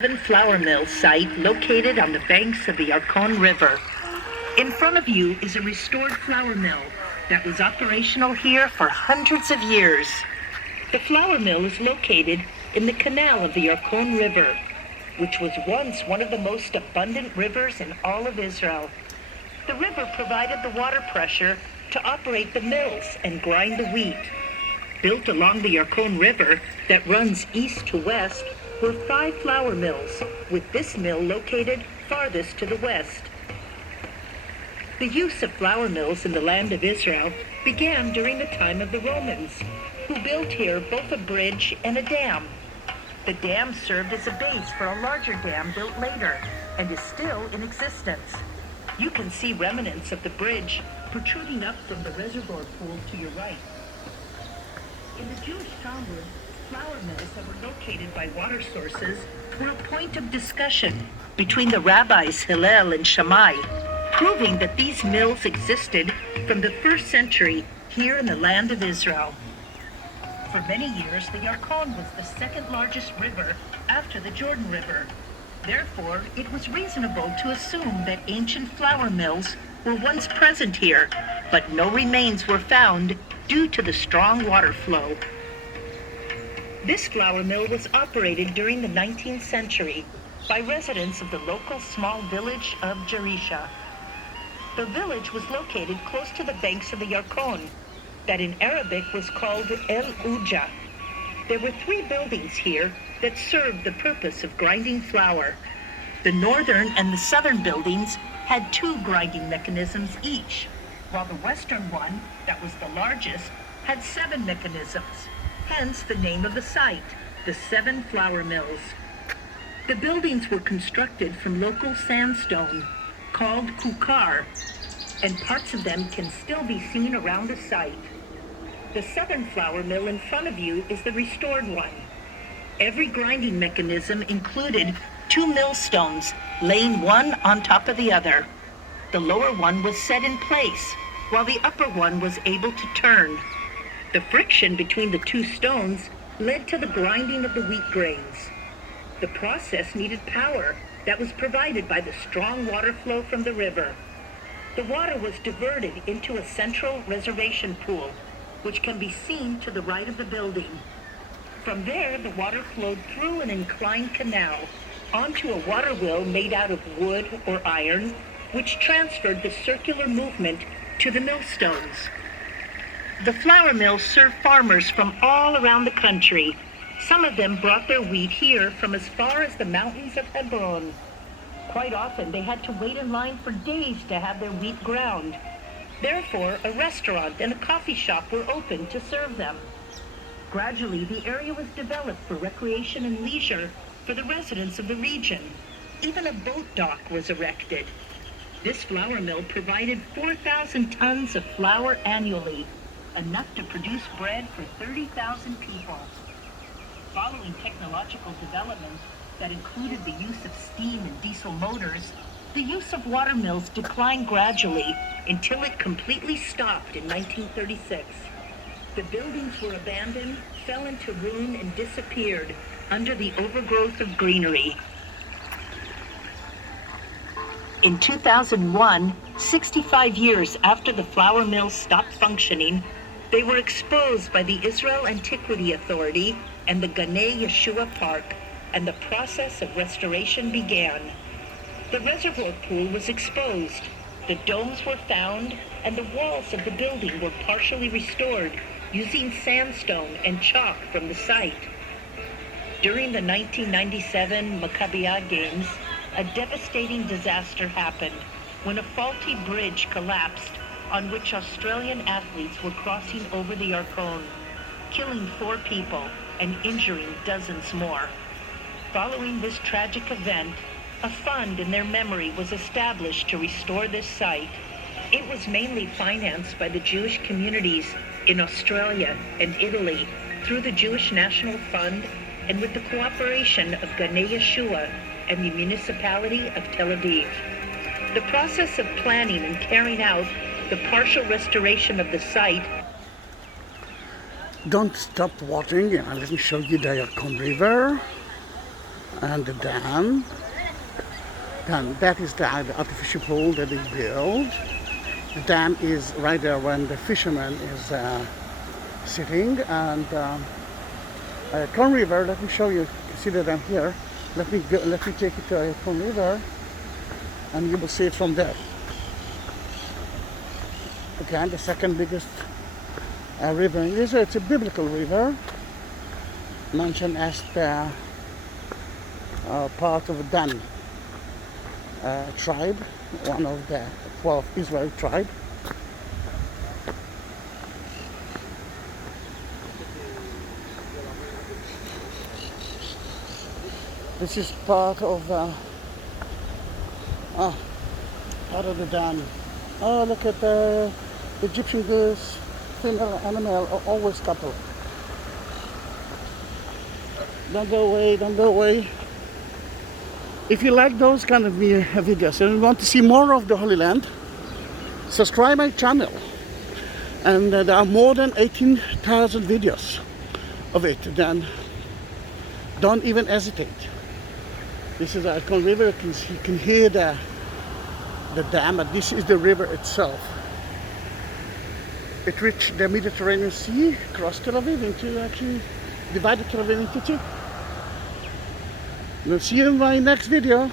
Flour mill site located on the banks of the Yarkon River. In front of you is a restored flour mill that was operational here for hundreds of years. The flour mill is located in the canal of the Yarkon River, which was once one of the most abundant rivers in all of Israel. The river provided the water pressure to operate the mills and grind the wheat. Built along the Yarkon River that runs east to west were 5 flour mills, with this mill located farthest to the west. The use of flour mills in the land of Israel began during the time of the Romans, who built here both a bridge and a dam. The dam served as a base for a larger dam built later and is still in existence. You can see remnants of the bridge protruding up from the reservoir pool to your right. In the Jewish Talmud, flour mills that were located by water sources were a point of discussion between the rabbis Hillel and Shammai, proving that these mills existed from the 1st century here in the land of Israel. For many years, the Yarkon was the second largest river after the Jordan River. Therefore, it was reasonable to assume that ancient flour mills were once present here, but no remains were found due to the strong water flow. This flour mill was operated during the 19th century by residents of the local small village of Jerisha. The village was located close to the banks of the Yarkon, that in Arabic was called El Uja. There were 3 buildings here that served the purpose of grinding flour. The northern and the southern buildings had 2 grinding mechanisms each, while the western one, that was the largest, had 7 mechanisms. Hence the name of the site, the 7 flour mills. The buildings were constructed from local sandstone called kukar, and parts of them can still be seen around the site. The southern flour mill in front of you is the restored one. Every grinding mechanism included 2 millstones, laying one on top of the other. The lower one was set in place, while the upper one was able to turn. The friction between the 2 stones led to the grinding of the wheat grains. The process needed power that was provided by the strong water flow from the river. The water was diverted into a central reservation pool, which can be seen to the right of the building. From there, the water flowed through an inclined canal onto a water wheel made out of wood or iron, which transferred the circular movement to the millstones. The flour mills served farmers from all around the country. Some of them brought their wheat here from as far as the mountains of Hebron. Quite often, they had to wait in line for days to have their wheat ground. Therefore, a restaurant and a coffee shop were open to serve them. Gradually, the area was developed for recreation and leisure for the residents of the region. Even a boat dock was erected. This flour mill provided 4,000 tons of flour annually, enough to produce bread for 30,000 people. Following technological development that included the use of steam and diesel motors, the use of water mills declined gradually until it completely stopped in 1936. The buildings were abandoned, fell into ruin, and disappeared under the overgrowth of greenery. In 2001, 65 years after the flour mills stopped functioning, they were exposed by the Israel Antiquity Authority and the Sheva Park, and the process of restoration began. The reservoir pool was exposed, the domes were found, and the walls of the building were partially restored using sandstone and chalk from the site. During the 1997 Maccabiah Games, a devastating disaster happened when a faulty bridge collapsed on which Australian athletes were crossing over the Yarkon, killing 4 people and injuring dozens more. Following this tragic event, a fund in their memory was established to restore this site. It was mainly financed by the Jewish communities in Australia and Italy through the Jewish National Fund and with the cooperation of Ganei Yeshua and the municipality of Tel Aviv. The process of planning and carrying out the partial restoration of the site. Don't stop watching. Let me show you the Yarkon River. And the dam. Then that is the artificial pool that they built. The dam is right there when the fisherman is sitting. And Yarkon River, let me show you. You see the dam here. Let me take you to Yarkon River, and you will see it from there. Again, the second biggest river in Israel. It's a biblical river, mentioned as the part of the Dan tribe, one of the 12 Israel tribe. This is part of the dam. Oh, look at the Egyptian goose, female animal, are always coupled. Don't go away, don't go away. If you like those kind of videos and you want to see more of the Holy Land, subscribe my channel. And there are more than 18,000 videos of it. Then don't even hesitate. This is the Yarkon River. You can hear the dam, but this is the river itself. It reached the Mediterranean Sea, crossed Tel Aviv into, actually divided Tel Aviv into two. We'll see you in my next video.